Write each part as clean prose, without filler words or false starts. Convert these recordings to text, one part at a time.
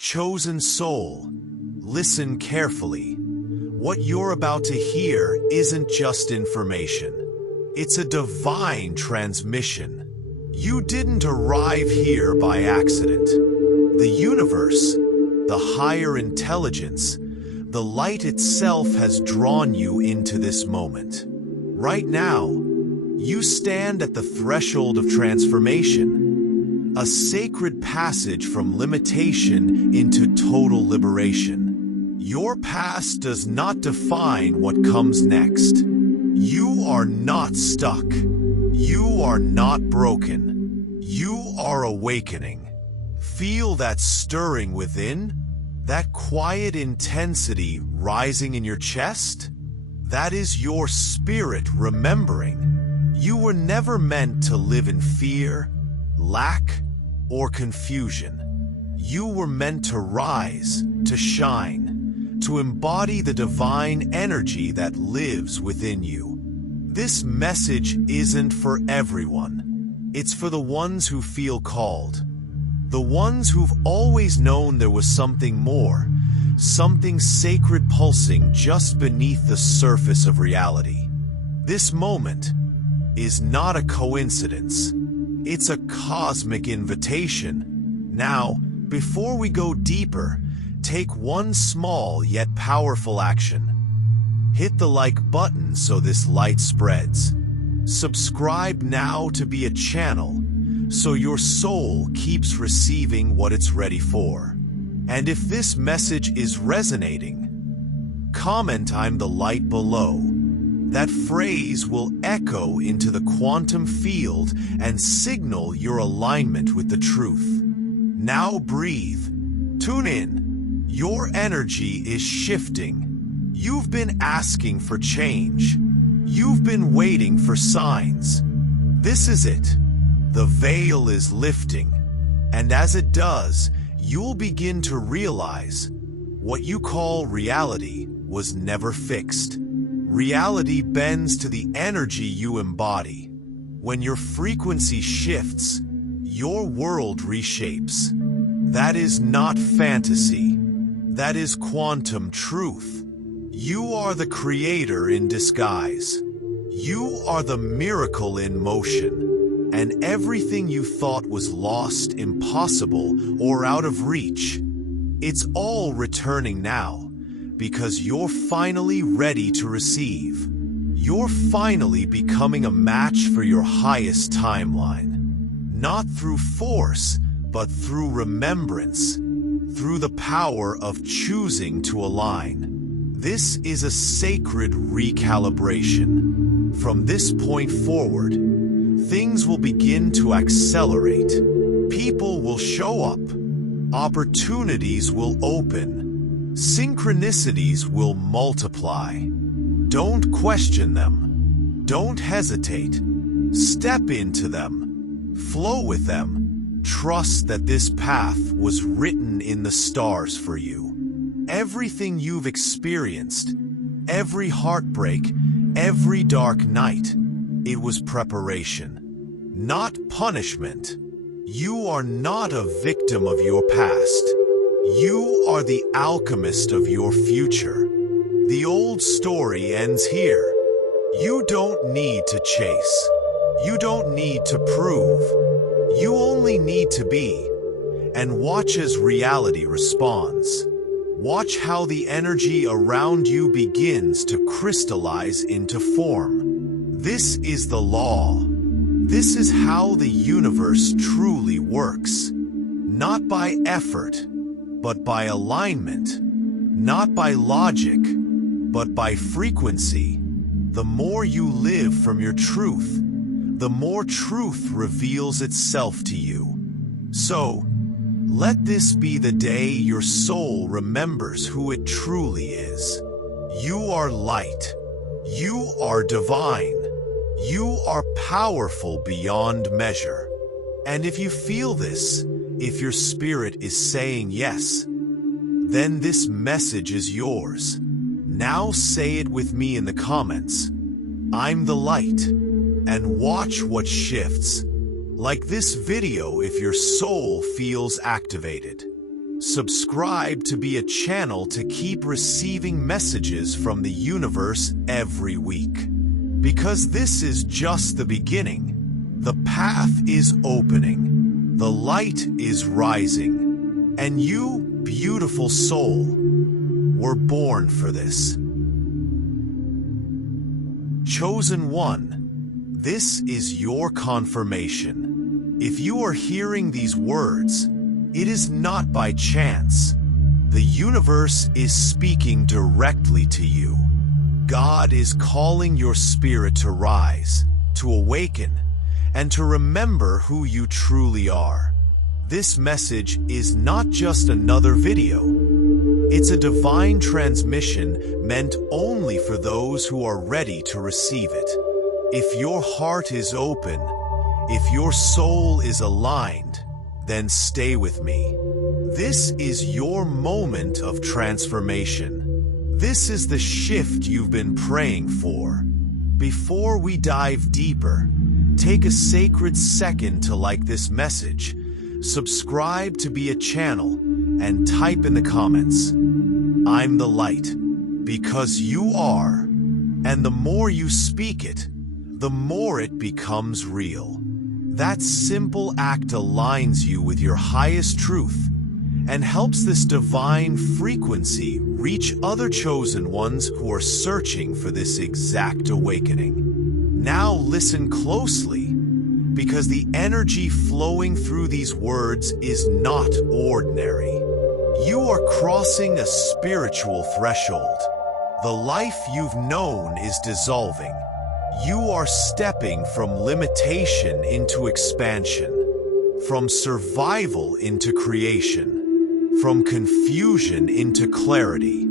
Chosen soul, listen carefully. What you're about to hear isn't just information. It's a divine transmission. You didn't arrive here by accident. The universe, the higher intelligence, the light itself has drawn you into this moment. Right now, you stand at the threshold of transformation, a sacred passage from limitation into total liberation. Your past does not define what comes next. You are not stuck. You are not broken. You are awakening. Feel that stirring within? That quiet intensity rising in your chest? That is your spirit remembering. You were never meant to live in fear, lack, or confusion. You were meant to rise, to shine, to embody the divine energy that lives within you. This message isn't for everyone. It's for the ones who feel called. The ones who've always known there was something more, something sacred pulsing just beneath the surface of reality. This moment is not a coincidence. It's a cosmic invitation. Now, before we go deeper, take one small yet powerful action. Hit the like button so this light spreads. Subscribe now to be a channel so your soul keeps receiving what it's ready for. And if this message is resonating, comment "I'm the light" below. That phrase will echo into the quantum field and signal your alignment with the truth. Now breathe. Tune in. Your energy is shifting. You've been asking for change. You've been waiting for signs. This is it. The veil is lifting, and as it does, you'll begin to realize what you call reality was never fixed. Reality bends to the energy you embody. When your frequency shifts, your world reshapes. That is not fantasy. That is quantum truth. You are the creator in disguise. You are the miracle in motion. And everything you thought was lost, impossible, or out of reach, it's all returning now, because you're finally ready to receive. You're finally becoming a match for your highest timeline. Not through force, but through remembrance, through the power of choosing to align. This is a sacred recalibration. From this point forward, things will begin to accelerate. People will show up. Opportunities will open. Synchronicities will multiply. Don't question them. Don't hesitate. Step into them. Flow with them. Trust that this path was written in the stars for you. Everything you've experienced, every heartbreak, every dark night, it was preparation, not punishment. You are not a victim of your past. You are the alchemist of your future. The old story ends here. You don't need to chase. You don't need to prove. You only need to be. And watch as reality responds. Watch how the energy around you begins to crystallize into form. This is the law. This is how the universe truly works. Not by effort, but by alignment. Not by logic, but by frequency. The more you live from your truth, the more truth reveals itself to you. So, let this be the day your soul remembers who it truly is. You are light. You are divine. You are powerful beyond measure. And if you feel this, if your spirit is saying yes, then this message is yours. Now say it with me in the comments. I'm the light. And watch what shifts. Like this video if your soul feels activated. Subscribe to be a channel to keep receiving messages from the universe every week. Because this is just the beginning. The path is opening. The light is rising. And you, beautiful soul, were born for this. Chosen one, this is your confirmation. If you are hearing these words, it is not by chance. The universe is speaking directly to you. God is calling your spirit to rise, to awaken, and to remember who you truly are. This message is not just another video. It's a divine transmission meant only for those who are ready to receive it. If your heart is open, if your soul is aligned, then stay with me. This is your moment of transformation. This is the shift you've been praying for. Before we dive deeper, take a sacred second to like this message, subscribe to be a channel, and type in the comments, "I'm the light," because you are. And the more you speak it, the more it becomes real. That simple act aligns you with your highest truth and helps this divine frequency reach other chosen ones who are searching for this exact awakening. Now listen closely, because the energy flowing through these words is not ordinary. You are crossing a spiritual threshold. The life you've known is dissolving. You are stepping from limitation into expansion, from survival into creation, from confusion into clarity.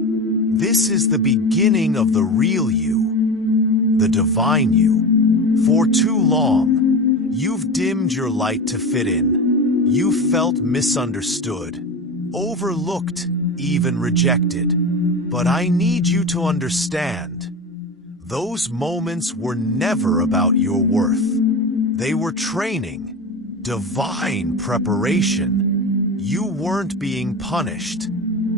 This is the beginning of the real you, the divine you. For too long, you've dimmed your light to fit in. You felt misunderstood, overlooked, even rejected. But I need you to understand, those moments were never about your worth. They were training, divine preparation. You weren't being punished.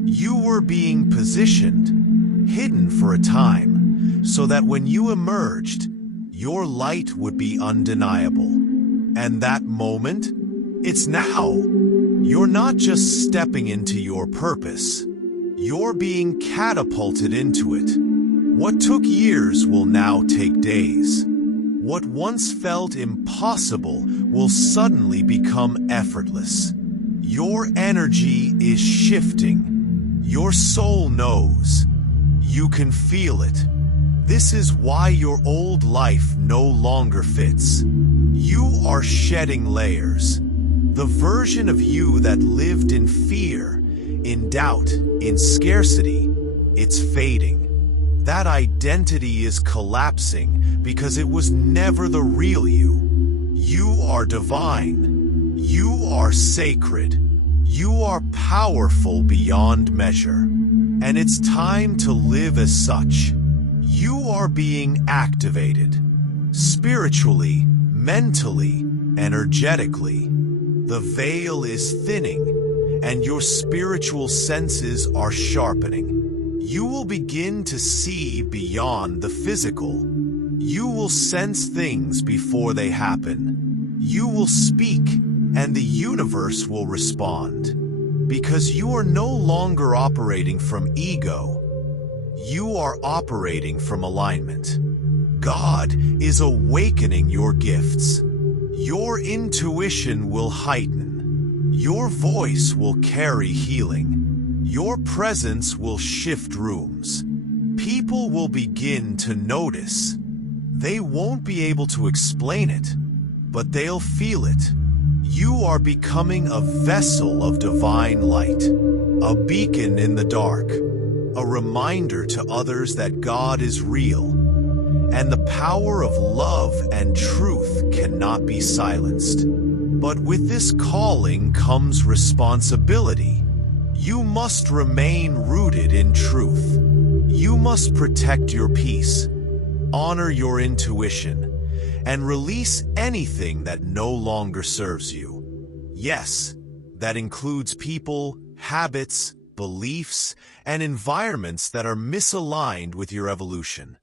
You were being positioned, hidden for a time, so that when you emerged, your light would be undeniable. And that moment, it's now. You're not just stepping into your purpose. You're being catapulted into it. What took years will now take days. What once felt impossible will suddenly become effortless. Your energy is shifting. Your soul knows. You can feel it. This is why your old life no longer fits. You are shedding layers. The version of you that lived in fear, in doubt, in scarcity, it's fading. That identity is collapsing because it was never the real you. You are divine. You are sacred. You are powerful beyond measure. And it's time to live as such. You are being activated. Spiritually, mentally, energetically. The veil is thinning, and your spiritual senses are sharpening. You will begin to see beyond the physical. You will sense things before they happen. You will speak, and the universe will respond. Because you are no longer operating from ego. You are operating from alignment. God is awakening your gifts. Your intuition will heighten. Your voice will carry healing. Your presence will shift rooms. People will begin to notice. They won't be able to explain it, but they'll feel it. You are becoming a vessel of divine light, a beacon in the dark, a reminder to others that God is real, and the power of love and truth cannot be silenced. But with this calling comes responsibility. You must remain rooted in truth. You must protect your peace, honor your intuition, and release anything that no longer serves you. Yes, that includes people, habits, beliefs, and environments that are misaligned with your evolution.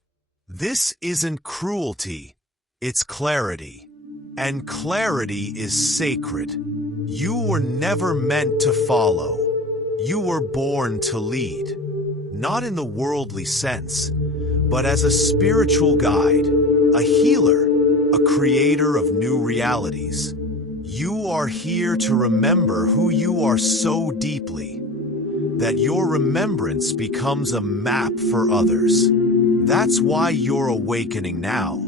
This isn't cruelty, it's clarity. And clarity is sacred. You were never meant to follow. You were born to lead. Not in the worldly sense, but as a spiritual guide, a healer, a creator of new realities. You are here to remember who you are so deeply that your remembrance becomes a map for others. That's why you're awakening now.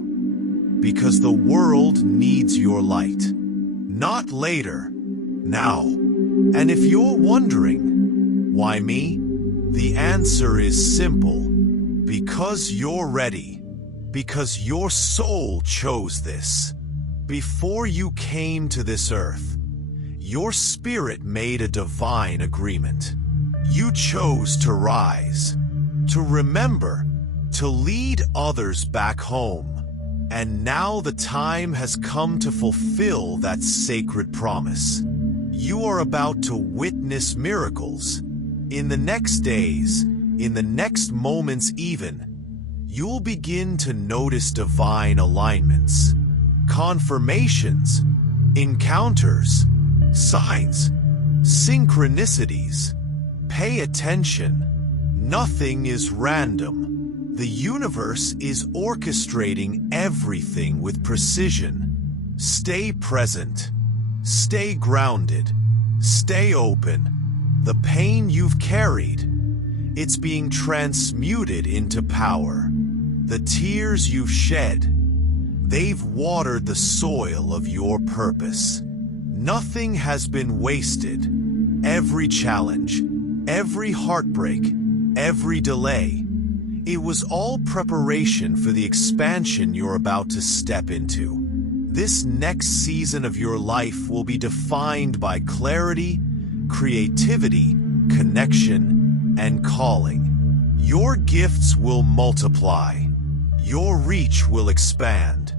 Because the world needs your light. Not later, now. And if you're wondering, why me? The answer is simple. Because you're ready. Because your soul chose this. Before you came to this earth, your spirit made a divine agreement. You chose to rise, to remember, to lead others back home. And now the time has come to fulfill that sacred promise. You are about to witness miracles. In the next days, in the next moments even, you'll begin to notice divine alignments, confirmations, encounters, signs, synchronicities. Pay attention. Nothing is random. The universe is orchestrating everything with precision. Stay present. Stay grounded. Stay open. The pain you've carried, it's being transmuted into power. The tears you've shed, they've watered the soil of your purpose. Nothing has been wasted. Every challenge, every heartbreak, every delay, it was all preparation for the expansion you're about to step into. This next season of your life will be defined by clarity, creativity, connection, and calling. Your gifts will multiply, your reach will expand,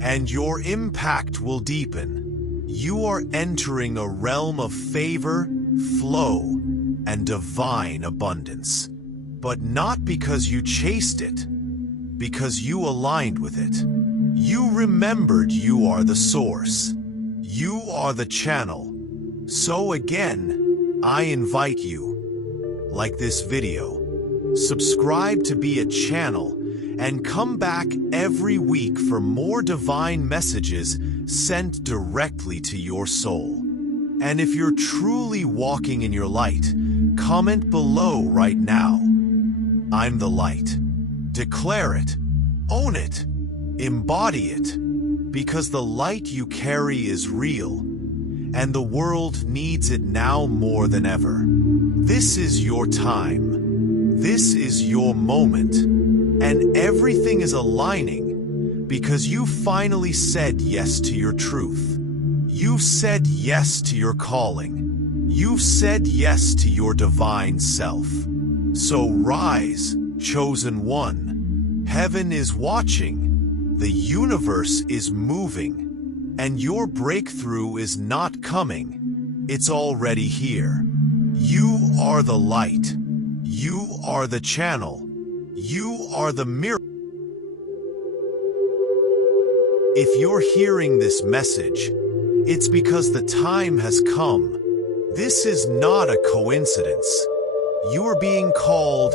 and your impact will deepen. You are entering a realm of favor, flow, and divine abundance. But not because you chased it, because you aligned with it. You remembered you are the source. You are the channel. So again, I invite you, like this video, subscribe to be a channel and come back every week for more divine messages sent directly to your soul. And if you're truly walking in your light, comment below right now. I'm the light. Declare it. Own it. Embody it. Because the light you carry is real, and the world needs it now more than ever. This is your time. This is your moment. And everything is aligning because you finally said yes to your truth. You've said yes to your calling. You've said yes to your divine self. So rise, chosen one. Heaven is watching. The universe is moving. And your breakthrough is not coming. It's already here. You are the light. You are the channel. You are the mirror. If you're hearing this message, it's because the time has come. This is not a coincidence. You are being called,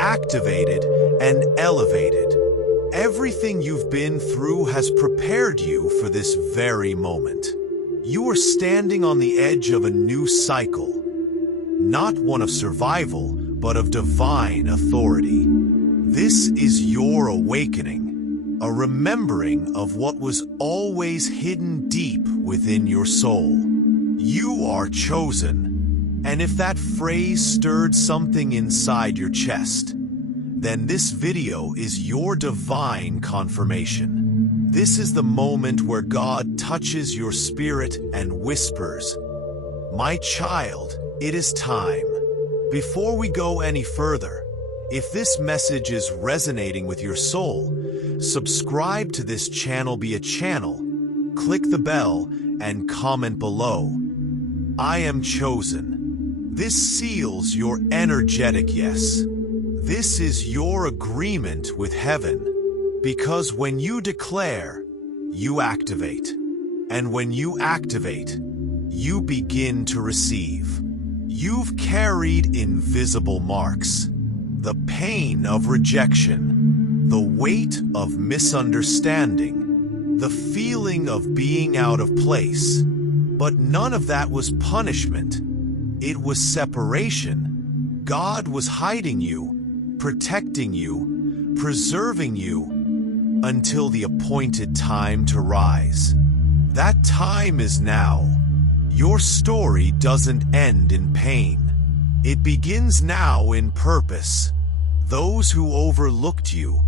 activated, and elevated. Everything you've been through has prepared you for this very moment. You are standing on the edge of a new cycle, not one of survival, but of divine authority. This is your awakening, a remembering of what was always hidden deep within your soul. You are chosen. And if that phrase stirred something inside your chest, then this video is your divine confirmation. This is the moment where God touches your spirit and whispers, "My child, it is time." Before we go any further, if this message is resonating with your soul, subscribe to this channel, be a channel, click the bell, and comment below. I am chosen. This seals your energetic yes. This is your agreement with heaven. Because when you declare, you activate. And when you activate, you begin to receive. You've carried invisible marks. The pain of rejection, the weight of misunderstanding, the feeling of being out of place. But none of that was punishment. It was separation. God was hiding you, protecting you, preserving you, until the appointed time to rise. That time is now. Your story doesn't end in pain. It begins now in purpose. Those who overlooked you,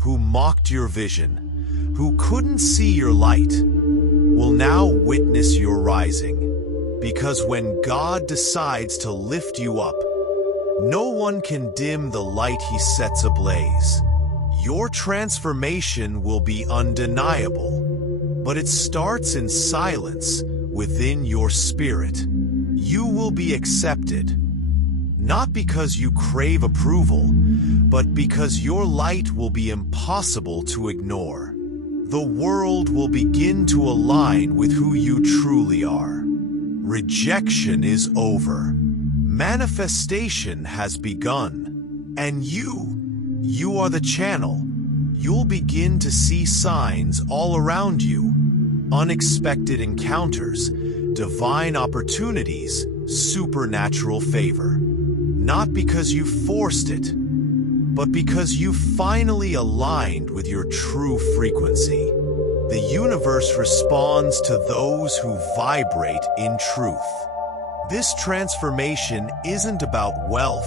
who mocked your vision, who couldn't see your light, will now witness your rising. Because when God decides to lift you up, no one can dim the light He sets ablaze. Your transformation will be undeniable, but it starts in silence within your spirit. You will be accepted, not because you crave approval, but because your light will be impossible to ignore. The world will begin to align with who you truly are. Rejection is over. Manifestation has begun. And you are the channel. You'll begin to see signs all around you. Unexpected encounters, divine opportunities, supernatural favor. Not because you forced it, but because you finally aligned with your true frequency. The universe responds to those who vibrate in truth. This transformation isn't about wealth,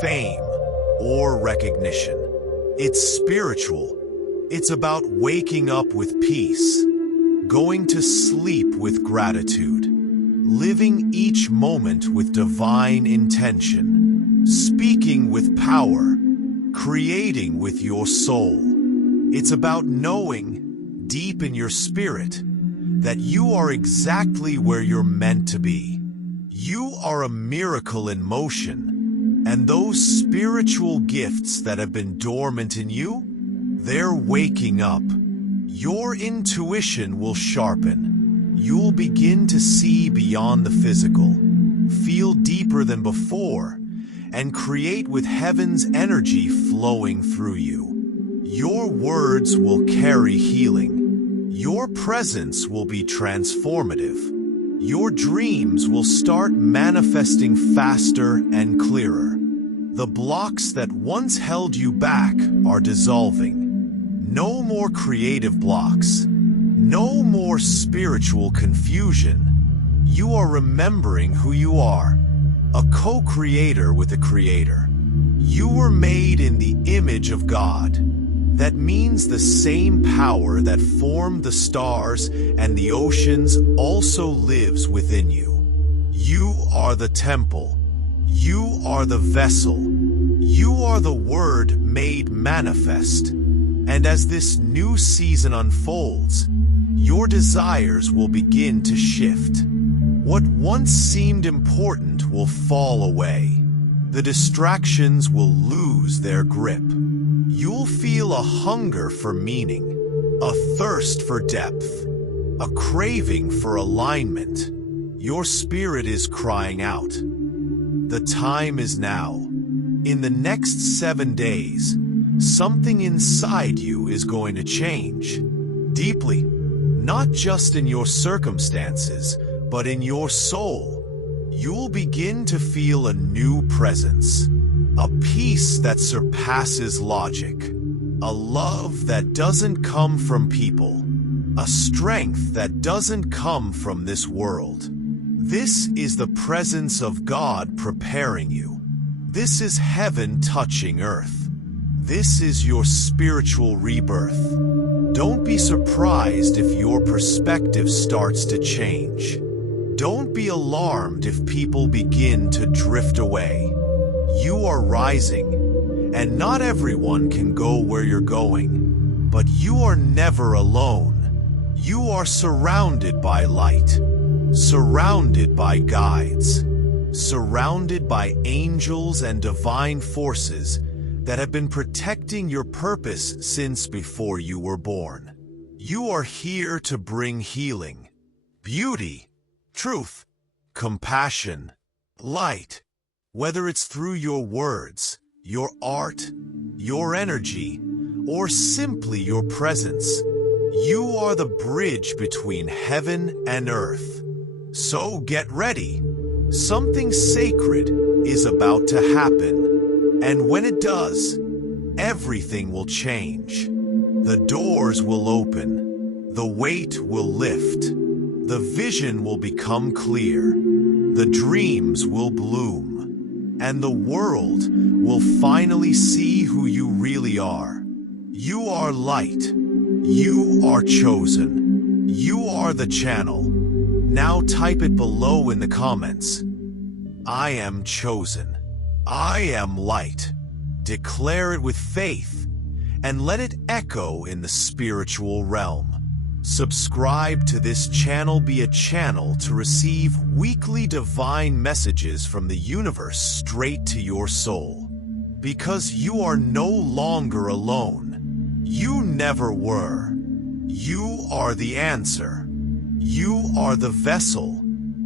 fame, or recognition. It's spiritual. It's about waking up with peace, going to sleep with gratitude, living each moment with divine intention, speaking with power, creating with your soul. It's about knowing, deep in your spirit, that you are exactly where you're meant to be. You are a miracle in motion, and those spiritual gifts that have been dormant in you, they're waking up. Your intuition will sharpen. You'll begin to see beyond the physical, feel deeper than before, and create with heaven's energy flowing through you. Your words will carry healing. Your presence will be transformative. Your dreams will start manifesting faster and clearer. The blocks that once held you back are dissolving. No more creative blocks. No more spiritual confusion. You are remembering who you are, a co-creator with the Creator. You were made in the image of God. That means the same power that formed the stars and the oceans also lives within you. You are the temple. You are the vessel. You are the Word made manifest. And as this new season unfolds, your desires will begin to shift. What once seemed important will fall away. The distractions will lose their grip. You'll feel a hunger for meaning, a thirst for depth, a craving for alignment. Your spirit is crying out. The time is now. In the next 7 days, something inside you is going to change. Deeply, not just in your circumstances, but in your soul. You'll begin to feel a new presence. A peace that surpasses logic. A love that doesn't come from people. A strength that doesn't come from this world. This is the presence of God preparing you. This is heaven touching earth. This is your spiritual rebirth. Don't be surprised if your perspective starts to change. Don't be alarmed if people begin to drift away. You are rising, and not everyone can go where you're going. But you are never alone. You are surrounded by light, surrounded by guides. surrounded by angels and divine forces that have been protecting your purpose since before you were born. You are here to bring healing, beauty, truth, compassion, light. Whether it's through your words, your art, your energy, or simply your presence, you are the bridge between heaven and earth. So get ready. Something sacred is about to happen. And when it does, everything will change. The doors will open. The weight will lift. The vision will become clear. The dreams will bloom. And the world will finally see who you really are. You are light. You are chosen. You are the channel. Now type it below in the comments. I am chosen. I am light. Declare it with faith and let it echo in the spiritual realm. Subscribe to this channel. Be a channel to receive weekly divine messages from the universe straight to your soul. Because you are no longer alone. You never were. You are the answer. You are the vessel.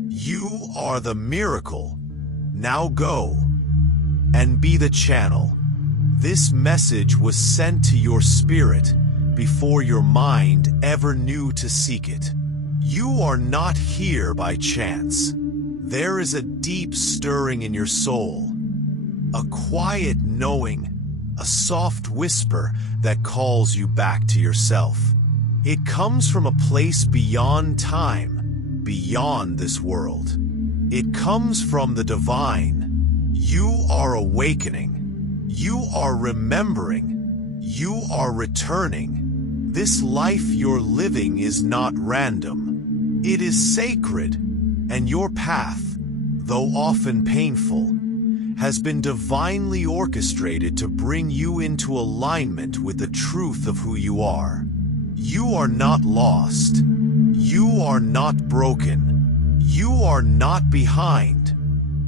You are the miracle. Now go and be the channel. This message was sent to your spirit before your mind ever knew to seek it. You are not here by chance. There is a deep stirring in your soul, a quiet knowing, a soft whisper that calls you back to yourself. It comes from a place beyond time, beyond this world. It comes from the divine. You are awakening. You are remembering. You are returning. This life you're living is not random. It is sacred, and your path, though often painful, has been divinely orchestrated to bring you into alignment with the truth of who you are. You are not lost. You are not broken. You are not behind.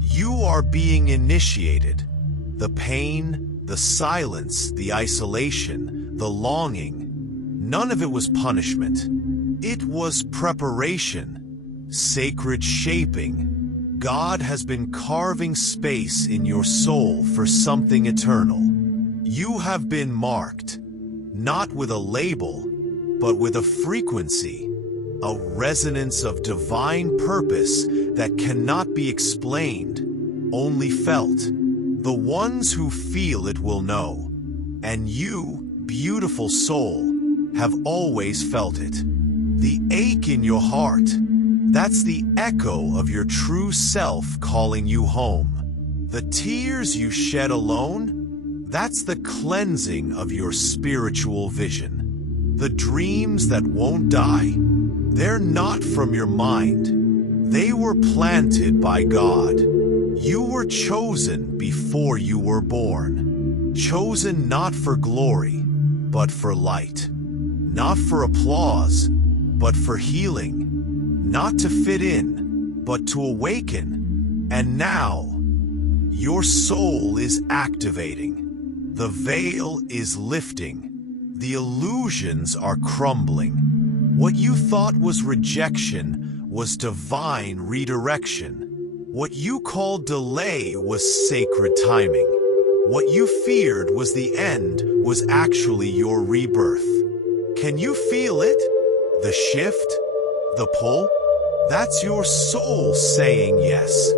You are being initiated. The pain, the silence, the isolation, the longing, none of it was punishment. It was preparation, sacred shaping. God has been carving space in your soul for something eternal. You have been marked, not with a label, but with a frequency, a resonance of divine purpose that cannot be explained, only felt. The ones who feel it will know. And you, beautiful soul, have always felt it. The ache in your heart, that's the echo of your true self calling you home. The tears you shed alone, that's the cleansing of your spiritual vision. The dreams that won't die, they're not from your mind. They were planted by God. You were chosen before you were born. Chosen not for glory, but for light. Not for applause, but for healing. Not to fit in, but to awaken. And now, your soul is activating. The veil is lifting. The illusions are crumbling. What you thought was rejection was divine redirection. What you called delay was sacred timing. What you feared was the end was actually your rebirth. Can you feel it? The shift? The pull? That's your soul saying yes.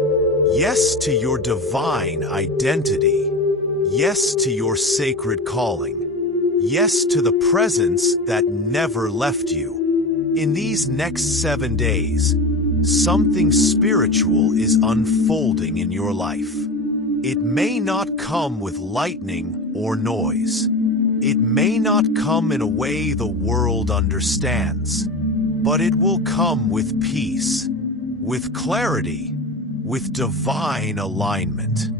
Yes to your divine identity. Yes to your sacred calling. Yes to the presence that never left you. In these next 7 days, something spiritual is unfolding in your life. It may not come with lightning or noise. It may not come in a way the world understands, but it will come with peace, with clarity, with divine alignment.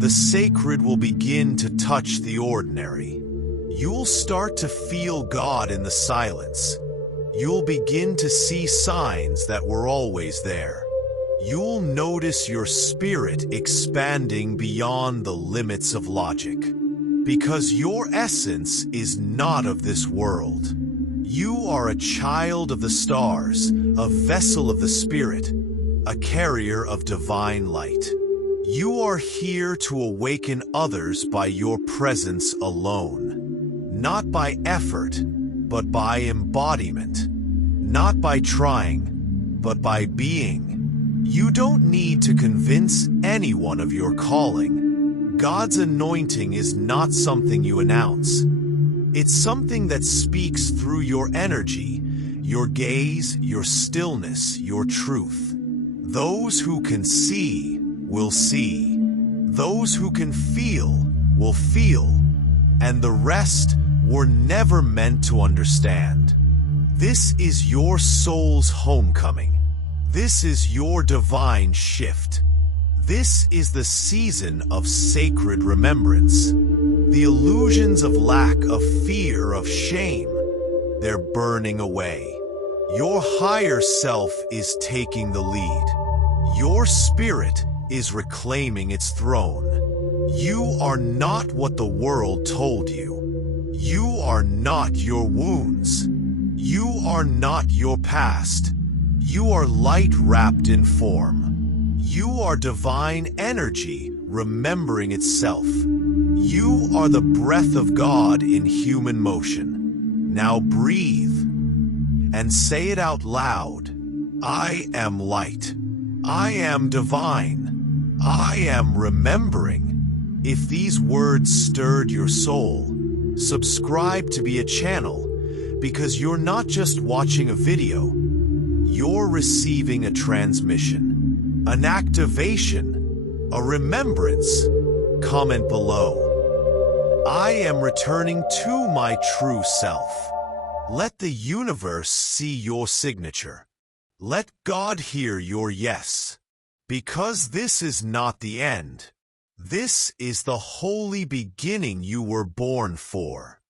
The sacred will begin to touch the ordinary. You'll start to feel God in the silence. You'll begin to see signs that were always there. you'll notice your spirit expanding beyond the limits of logic. Because your essence is not of this world. You are a child of the stars, a vessel of the spirit, a carrier of divine light. You are here to awaken others by your presence alone. Not by effort, but by embodiment. Not by trying, but by being. You don't need to convince anyone of your calling. God's anointing is not something you announce. It's something that speaks through your energy, your gaze, your stillness, your truth. Those who can see will see. Those who can feel will feel. And the rest were never meant to understand. This is your soul's homecoming. This is your divine shift. This is the season of sacred remembrance. The illusions of lack, of fear, of shame, they're burning away. Your higher self is taking the lead. Your spirit is reclaiming its throne. You are not what the world told you. You are not your wounds. You are not your past. You are light wrapped in form. You are divine energy remembering itself. You are the breath of God in human motion. Now breathe and say it out loud. I am light. I am divine. I am remembering. If these words stirred your soul, subscribe to be a channel, because you're not just watching a video, you're receiving a transmission, an activation, a remembrance. Comment below. I am returning to my true self. Let the universe see your signature. Let God hear your yes. Because this is not the end. This is the holy beginning you were born for.